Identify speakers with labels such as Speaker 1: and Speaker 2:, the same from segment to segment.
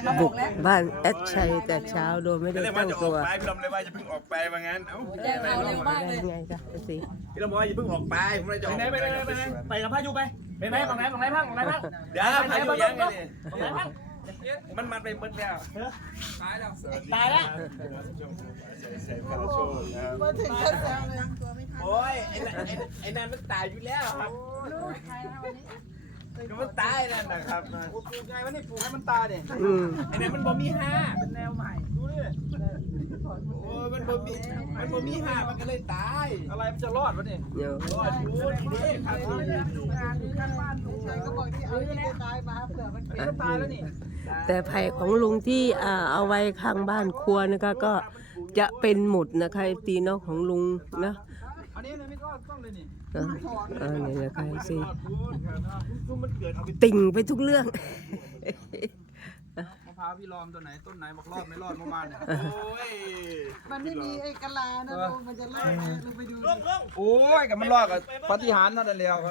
Speaker 1: บุกบ้านแอดชัยแต่เช้าโดยไม่ได้ตั้งตัว
Speaker 2: พี่ลำเลยว่าอย่าเพิ่งออกไปว่างั้นเอ้า
Speaker 3: แจ้งเราเร็วมากเลย
Speaker 1: ไงจ๊ะสิ
Speaker 2: พี่ลำบอกว่าอย่าเพิ่งออกไปผมเลยจะออก
Speaker 4: ไปกับพายุไปไหนของไหนพัง
Speaker 2: เดี๋ยวพายุยังไงนี่
Speaker 4: ของไหนพัง
Speaker 2: มันไปหมดแล้วตายแล้ว
Speaker 4: ตายแล้ว
Speaker 3: มาถึงกันแล้วเลย
Speaker 2: โอ้ยไอ้นั่นมันตายอยู่แล้วครับมันตายนั่นนะครับปลูกไงวะนี่ปลูกให้มันตายเนี่ยไอ้นั่นมันบ่มีห้าเป็นแนวใหม่ดูดิโอ้ยมันบ่มีห้ามันก็เลยตายอะไรมันจะรอดวะนี่
Speaker 1: เดี๋ยว
Speaker 2: รอดอยู่นี่ครับ
Speaker 3: ก็บอกที่เอาที่ตายมาเผื่อมันเป็น
Speaker 2: ตายแล้วนี่
Speaker 1: แต่ไผ่ของลุงที่เอาไว้ข้างบ้านครัวนะคะก็จะเป็นหมุดนะคะตีนอกของลุงนะ
Speaker 4: อันนี้เลยไม่รอดต้องเลยนี่
Speaker 1: นี่นะคะสิ
Speaker 2: มันเกิดเอาไป
Speaker 1: ติ่งไปทุกเรื่อง
Speaker 4: มะพร้าวพี่ลอมตัวไหนต้นไหนบอกรอดไม่รอดเมื่อวานเนี่ย
Speaker 2: โอ้ย
Speaker 3: มันไม่มีไอ้กะลานะลุงมันจะเลิกลุงไปดู
Speaker 4: โอ้ยกับมันรอดกับปฏิหารนั่นแหละแล้วกัน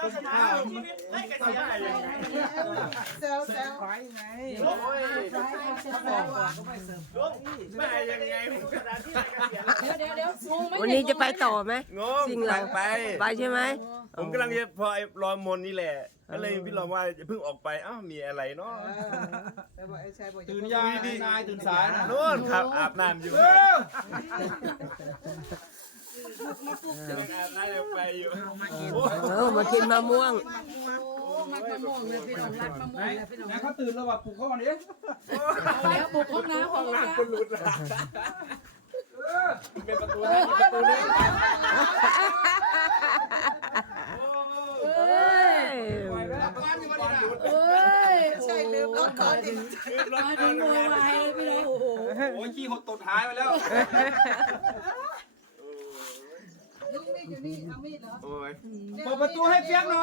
Speaker 3: เซลเซล
Speaker 4: ไฟไง
Speaker 2: โอ้ยไม่ยังไงผมกระดาษที่
Speaker 3: เดี๋ยวงงไหม
Speaker 1: วันนี้จะไปต่อไหม
Speaker 2: งง
Speaker 1: สิ่งเรา
Speaker 2: ไป
Speaker 1: ใช่ไหม
Speaker 2: ผมกำลังจะพอไอ้รอมนนี่แหละก็เลยพี่รอว่าจะเพิ่งออกไปอ้าวมีอะไรเนาะ
Speaker 3: แต่บอกไอ้ชายบอก
Speaker 4: ตื่นยายนายตื่นสายนะ
Speaker 2: นู่นครับอาบน้ำอยู่อาบน้ำไปอยู่
Speaker 1: มากินมะม่วง
Speaker 3: มักมะม่วงเลยพี่น้องรักมะม่วงเลยพี่น้อง
Speaker 4: นายเขาตื่นแล้วว่ะปลุกเขาวันนี้
Speaker 3: แล้วปลุกห้องน้ำห้องน้ำ
Speaker 2: คนหลุดละเป็นประตูนี้ประตูนี้
Speaker 3: ใช่ลืมล็อกคอดิมาถึงโวยวายเลยพี่น้องโอ้โห
Speaker 4: โอ้ยขี้หดตดหายไปแล้ว
Speaker 3: ลุงมีดอยู่นี่เอามีดเหรอ
Speaker 2: โอ้ย
Speaker 4: เปิดประตูให้เปียกหน่อย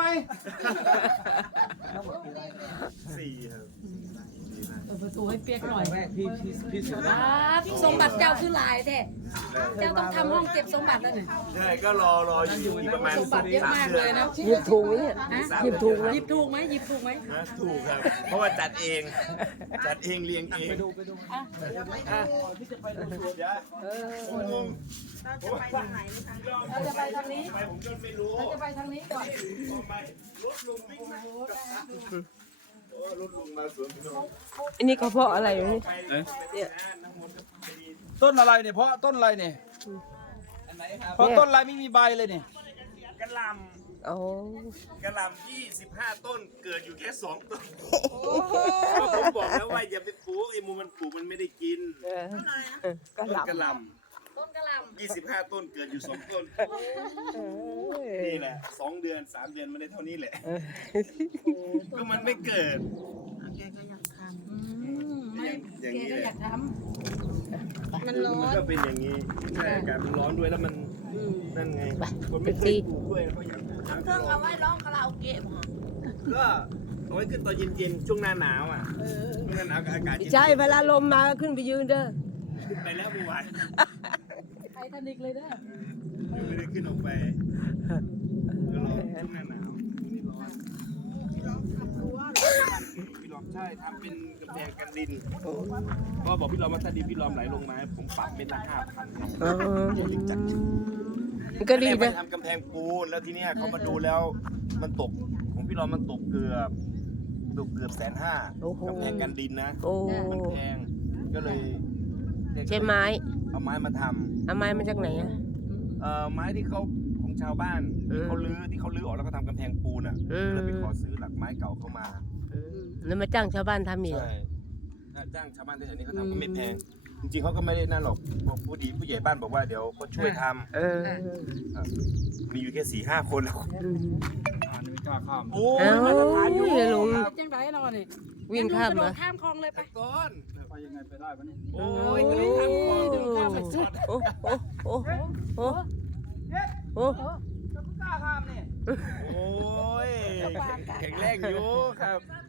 Speaker 2: สี่ครับ
Speaker 3: เปิดประตูให้เปียกหน่อย
Speaker 4: พี่สุด
Speaker 3: สมบัติเจ้าคือหลายแท้เจ้าต้องทำห้องเก็บสมบัติแล้วเนี่ย
Speaker 2: ใช่ก็รออยู่อีกประมาณ
Speaker 3: สมบัติเยอะมากเลยนะ
Speaker 1: หยิบถุงนี่หยิบถุงไหม
Speaker 3: หยิบถูกไหมหยิบถูกไหม
Speaker 2: นะถูกครับ เพราะว่าจัดเองเรียงเองไปดูเดี๋ยวงง
Speaker 3: เราจะไปทางนี้
Speaker 2: ไปผมจนไม่รู้
Speaker 3: เราจะไปทางนี้ก่อน
Speaker 2: ไม่รถลุงวิ่งมาโอ้รถลุงมาสวนพี่น้อง
Speaker 1: อันนี้เขาเพราะอะไรอยู่นี่เนี่ย
Speaker 4: ต้นอะไรเนี่ยเพราะต้นอะไรเนี่ยเพราะต้นอะไรไม่มีใบเลยเนี่ย
Speaker 2: กระหล
Speaker 1: โอ้
Speaker 2: ำกระหลำ25 ต้นเกิดอยู่แค่2 ต้นก็ผมบอกแล้วว่าอย่าไปปลูกไอ้มูมันปลูกมันไม่ได้กิน
Speaker 1: กระ
Speaker 2: ต้น
Speaker 1: หลับ
Speaker 2: กระหล
Speaker 3: ต้นกระหล่ำ
Speaker 2: ำ25 ต้นเกิดอยู่2 ต้นนี่แหละ2 เดือน 3 เดือนไม่ได้เท่านี้แหละก็มันไม่เกิด
Speaker 3: ไม่แกก็อยากท
Speaker 2: มันร้อนก็เป็นอย่างนี้ใช่อากาศมันร้อนด้วยแล้วมันนั่นไงคนไม่เคยปลูกด้วยเขาอยากปลูก
Speaker 3: ำเครื่องเอาไว้ร้องคาราโอเกะมั้ง
Speaker 2: ก็เอาไว้ขึ้นตอนเย็นๆช่วงหน้าหนาวอ่ะช่วงหน้าหนาวกับอากาศเย็น
Speaker 1: ใช่เวลาลมมาขึ้นไปยืนเด้อ
Speaker 2: ขึ้นไปแล้วเมื่อวาน
Speaker 3: ไททานิกเลยเด้อ
Speaker 2: ไม่ได้ขึ้นออกไปก็รอช่วงหน้าหนาวนี่ร้อนพี่ลอมใช่ทำเป็นกำแพงกันดินก็บอกพี่ลอมว่าถ้าดินพี่ลอมไหลลงมาผมปรับเม็ดละ5,000
Speaker 1: อ๋อ
Speaker 2: ลึกจัด
Speaker 1: ก็ดี
Speaker 2: แร
Speaker 1: นะ
Speaker 2: ทำกำแพงปูนแล้วทีเนี้ยเขามาดูแล้วมันตกของพี่ลอมมันตกเกือบ150,000กำแพงกันดินนะ
Speaker 1: โอ้
Speaker 2: มันแพงก็เลย
Speaker 1: ใช่ไม้
Speaker 2: เอาไม้มาทำ
Speaker 1: เอาไม้มาจากไหนอ่ะ
Speaker 2: ไม้ที่เขาของชาวบ้านที่เขาลื้อออกแล้วก็ทำกำแพงปูนอ่ะก็เลยไปขอซื้อหลักไม้เก่าเข้ามา
Speaker 1: แล้วมาจ้างชาวบ้านทำอีก
Speaker 2: ใช่จ้างชาวบ้านที่แถวนี้เขาทำก็ไม่แพงจริงๆเขาก็ไม่ได้นั่นหรอกบอกผู้ใหญ่บ้านบอกว่าเดี๋ยวเขาช่วยท
Speaker 1: เออ
Speaker 2: ำมีอยู่แค่4-5 คนแล้ว
Speaker 4: ไม่กล้าข้าม
Speaker 2: โอ้
Speaker 1: เอ้าลุง
Speaker 3: จังไรนอนนี่
Speaker 1: วิ่งข้าม
Speaker 3: มา
Speaker 1: มา
Speaker 3: ข้ามคลองเลยไป
Speaker 2: ก่อน
Speaker 4: ไปยังไงไปได้ปะเนี่ย
Speaker 2: โอ้ยก็เลยทำก่อนดูข้ามไปช็อต
Speaker 1: โอ้โอ้โอ้โอ้
Speaker 4: จะไม่กล้าข้ามเนี่ย
Speaker 2: โอ้ยแข็งแรงอยู่ครับ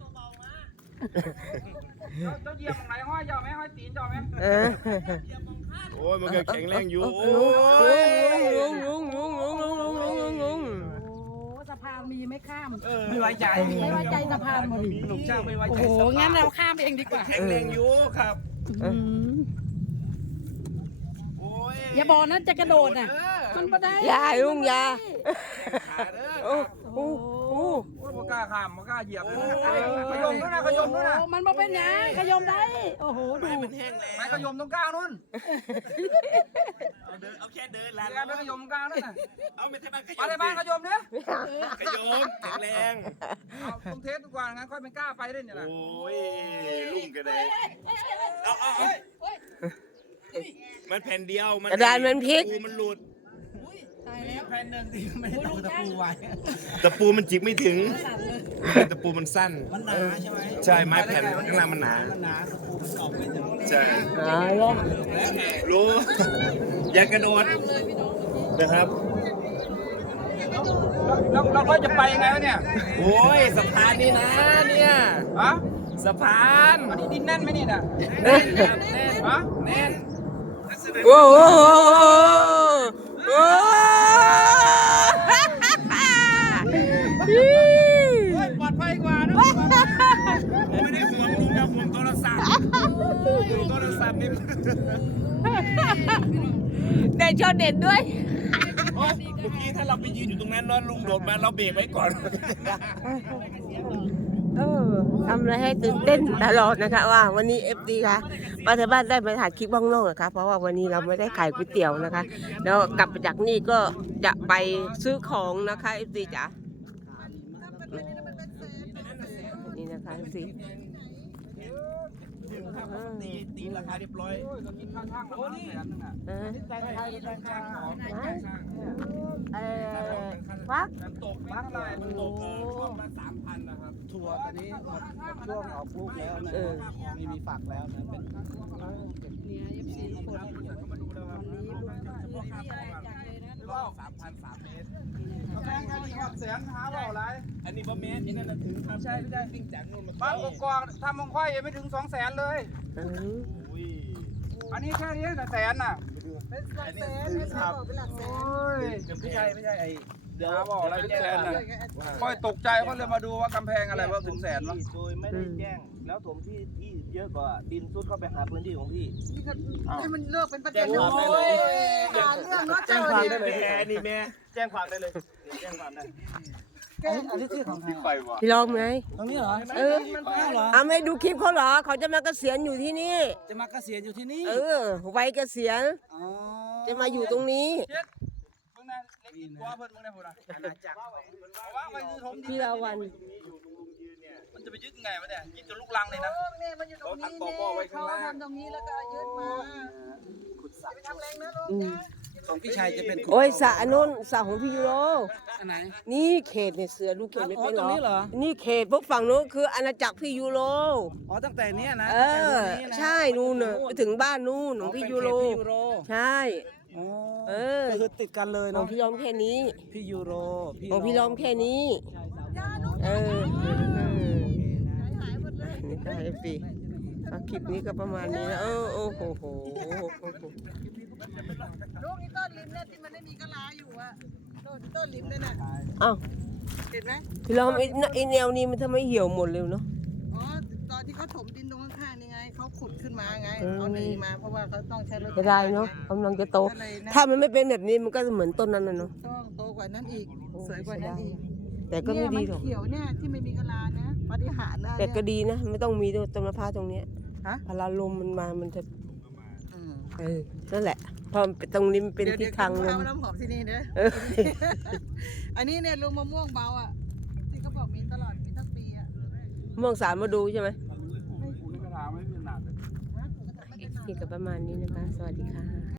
Speaker 4: เจ้าเหยียบตรงไหนห้อยเจ้าไหมห้อยตีนเจ้าไหม
Speaker 1: เออ
Speaker 2: โอ้ยมันก็แข็งแรงอยู่โอ้
Speaker 1: ลุ
Speaker 2: ย
Speaker 1: งลุงลุงลุงลุงลุงลุงลุงลุง
Speaker 3: โอ้สะพานมีไม่ข้าม
Speaker 4: ไม่ไว้ใจ
Speaker 3: ไม่ไว้ใจสะพานมาดิ
Speaker 4: ลุงช่างไม่ไว้
Speaker 3: โอ้
Speaker 4: ใจ
Speaker 3: โห
Speaker 4: สภาพ
Speaker 3: งั้นเราข้ามเองดีกว่า
Speaker 2: แข็งแรงอยู่ครับ
Speaker 4: โอ้ย
Speaker 3: อย่าบอกนะจะกระโดดน่ะ มันไม่ได้
Speaker 1: ยาลุงยา
Speaker 4: ขาเด้อ
Speaker 1: โอ้โห
Speaker 4: โอ้ยบ่กล้าข้ามบ่กล้าเหยียบเลยขยมด้วยนะขยมด้วยนะ
Speaker 3: โอ้มันมาเป็นหยังขยมได้ โอ้โหดู
Speaker 2: มันแห้งแล้ว
Speaker 4: ไม้ขยมตรงกลางนู่น
Speaker 2: เอาแค่เดินลา
Speaker 4: เดี๋ยวไม้ขยมตรงกลางนั่นน่ะ
Speaker 2: เอาไม่ใช่บ้านขย
Speaker 4: มาในบ้านขยมเนี่ย
Speaker 2: ขยมแข็งแรง
Speaker 4: เอาต้องเทสดีกว่างั้นค่อยเป็นกล้าไปเล่นเนี่ยนะ
Speaker 2: โอ้ยลุ่มกันเลยเอามันแผ่นเดียว
Speaker 1: กระดานมันพลิก
Speaker 2: ตะปูมันหลุด
Speaker 3: ตายแล้ว
Speaker 4: แผ่นหนึ่งที่ไม่ได้ตะปูไว้
Speaker 2: ตะปูมันจิกไม่ถึง
Speaker 3: สั่นเลย
Speaker 2: ตะปูมันสั้น
Speaker 4: มันหนาใช่ไหม
Speaker 2: ใช่ไม้แผ่นข้างล่างมันหนา
Speaker 4: มันหนาตะปูมันออกไม่ถึง
Speaker 2: ใช่
Speaker 1: หายแล้ว
Speaker 2: รู้ อย่ากระโดดนะครับ
Speaker 4: เราก็จะไปยังไงวะเนี่ย
Speaker 2: โอ้ยสะพานนี่นะเนี่ย
Speaker 4: ฮะ
Speaker 2: สะพาน
Speaker 4: อันนี้ดินแน่นไหมนี่น่ะ
Speaker 2: แน่น
Speaker 4: ฮะ
Speaker 2: แน่น
Speaker 1: โอ้โหโอ้
Speaker 4: ปลอดภัยกว่านะ
Speaker 2: ไม่ได้ห่วงลุงนะห่วงโทรศัพท์ห่วงโทรศัพท์นี่
Speaker 1: ได้ช็อตเด็ดด้วย
Speaker 2: โอ้เมื่อกี้ถ้าเราไปยืนอยู่ตรงนั้นเนอะลุงโดดมาเราเบรกไว้ก่อน
Speaker 1: ทำอะไรให้ตื่นเต้นตลอดนะคะว่าวันนี้FDค่ะป้าเธอบ้านได้มาถ่ายคลิปบ้างนอกนะคะเพราะว่าวันนี้เราไม่ได้ขายก๋วยเตี๋ยวนะคะ แล้วกลับไปจากนี่ก็จะไปซื้อของนะคะ FD จ๋านี่นะคะ FD
Speaker 2: ตีราคาเรียบร้อย
Speaker 4: กินข้างๆแล้วนี่แสนนึงอ่ะแตงไทยแตงข้างของแตงข้าง
Speaker 1: ฟัก
Speaker 4: ตกบ้างอะไร
Speaker 2: ตกช่วงละ3,000นะครับ
Speaker 5: ถั่วตอนนี้หมดช่วงออกลูกแล้วนะไม่มีฝักแล้วนะเป็น
Speaker 3: เนี่ยFC ทุกคนวันนี้บุญคือที่อะไรจังเลยนะ
Speaker 4: รอบ
Speaker 2: 3,003 เมตร
Speaker 4: แตงไทยหอดแสนหาเปล่าไร
Speaker 2: อันนี้บ่แม่นไอ้นั่นน่ะถึงครับ
Speaker 4: ใช่ไม่ใช่
Speaker 2: วิ่งจากนู่นมา
Speaker 4: บ้านกกอกทำมงค่อยยังไม่ถึง200,000เลย
Speaker 2: อุ้ย
Speaker 4: อันนี้แค่นี้แต่แสนน่ะ
Speaker 2: อันนี้ถึงครับ
Speaker 4: โอ้ย
Speaker 2: เดี๋ยวไม่ใช่ไอ้เดี๋ยว
Speaker 4: หาบอกอะไรเป็นแสนน่ะค่อยตกใจเขาเลยมาดูว่ากำแพงอะไรว่าถึงแสนวะ
Speaker 5: โดยไม่ได้แจ้ง แล้วถมที่เยอะกว่าดินซุดเข้าไปหาพื้นที่ของพี่
Speaker 3: ให้มันเลิกเป็นประ
Speaker 5: แจ้
Speaker 3: เด็
Speaker 5: ง
Speaker 3: น
Speaker 5: ความได้เลย
Speaker 3: หาเรื่องเนาะ
Speaker 5: แจ้
Speaker 3: เจ้าง
Speaker 5: ความ
Speaker 3: ดิ
Speaker 5: ได้เลย
Speaker 2: แม่นี่แม่
Speaker 5: แจ้งความได้เลยแจ้งความได้อันนี้ที่ของใคร
Speaker 2: ไปวะ
Speaker 1: พี่ลองไหม
Speaker 5: ตรงนี้เหรอ
Speaker 1: เออ
Speaker 5: เหรอ
Speaker 1: เอาไม่ดูคลิปเขาเหรอเขาจะมาเกษียณอยู่ที่นี่
Speaker 5: จะมาเกษียณอยู่ที่นี่
Speaker 1: เออวัยเกษียณ
Speaker 5: อ๋อ
Speaker 1: จะมาอยู่ตรงนี้
Speaker 4: เจ็ดมึงนะเล็กกินกว่าเพิ่นมึงนะพูดนะ
Speaker 5: อาณาจักร
Speaker 4: ว่าไปซื้อถมดิ
Speaker 1: พี่ลาวัน
Speaker 4: มันจะไปยึดไงวะเนี่ยยึดจนลูกลังเลยนะ
Speaker 3: เนี่ยมันอยู่ตรงนี้เนี่ยเขาทำตรงนี้แล้วก็ยึดมาไปทำแรงนะลูกนะ
Speaker 5: ของพี่ชายจะเป็น
Speaker 1: โอ้ยสระอนนุนสระของพี่ยูโร
Speaker 5: อันไหน
Speaker 1: นี่เขตเนี่ยเสือลูกเขตไม่เป็น
Speaker 5: อ๋อตรงนี้เหรอ
Speaker 1: นี่เขตพวกฝั่งนู้นคืออาณาจักรพี่ยูโร
Speaker 5: อ๋อตั้งแต่เนี้ยนะ
Speaker 1: เออ ใช่นู่นน่ะไปถึงบ้านนู่นของพี่ยูโร
Speaker 5: พี่ยูโร
Speaker 1: ใช่
Speaker 5: อ๋อ
Speaker 1: เออ
Speaker 5: ก็คือติดกันเลย
Speaker 1: ของ
Speaker 5: เนาะ
Speaker 1: พี่ยอมแค่นี้
Speaker 5: พี่ยูโร
Speaker 1: ของพี่ล้อมแค่นี้ เออนี่ก็เอฟซีคลิปนี้ก็ประมาณนี้นะโอ้โห
Speaker 3: ลูกนี่ต้นลิมเนี่ยที่มันไม่มีกะลาอยู่อะต้นลิมเนี่ยนะ
Speaker 1: อ้าว
Speaker 3: เห็นไหม
Speaker 1: พี่ล้อมไอ้แนวนี้มันทำไมเหี่ยวหมดเลยเนาะ
Speaker 3: อ๋อตอนที่เขาถมดินตรงข้างๆนี่ไงเขาขุดขึ้นมาไงเอาหนีมาเพราะว่าเขาต้องใช้รถ
Speaker 1: จะได้เนาะกำลังจะโต
Speaker 3: ก็เลยนะ
Speaker 1: ถ้ามันไม่เป็นแบบนี้มันก็เหมือนต้นนั้นนะเนาะ
Speaker 3: ต้องโตกว่านั้นอีกสวยกว่านั้นอีก
Speaker 1: แต่ก็ไม่ดีหรอก
Speaker 3: เนี่ยนเขียวเนี่ยที่ไม่มีกะลานะปฏิหารย์นะ
Speaker 1: แต่ก็
Speaker 3: เนี่ย
Speaker 1: ดีนะ ไม่ต้องมีต้นมะพร้าวตรงเนี้ย
Speaker 3: ฮะ
Speaker 1: พลาลมมันมามันจะ
Speaker 3: อืม
Speaker 1: นั่นแหละเพราะตรงนี้มันเป็นทิศทางล
Speaker 3: เดี๋ยว
Speaker 1: ม
Speaker 3: เอาน้ำหอมที่นี่เด้อ
Speaker 1: เออ
Speaker 3: อันนี้เนี่ยลุงมะม่วงเบาอ่ะที่เขาบอกมีตลอดมีทั้งปีอ่ะ
Speaker 1: ม่วงสามมาดูใช่ไหม
Speaker 4: กูนี่กระถางไม่มีขนาดเลย
Speaker 1: นี่ก็ประมาณนี้นะคะ สวัสดีค่ะ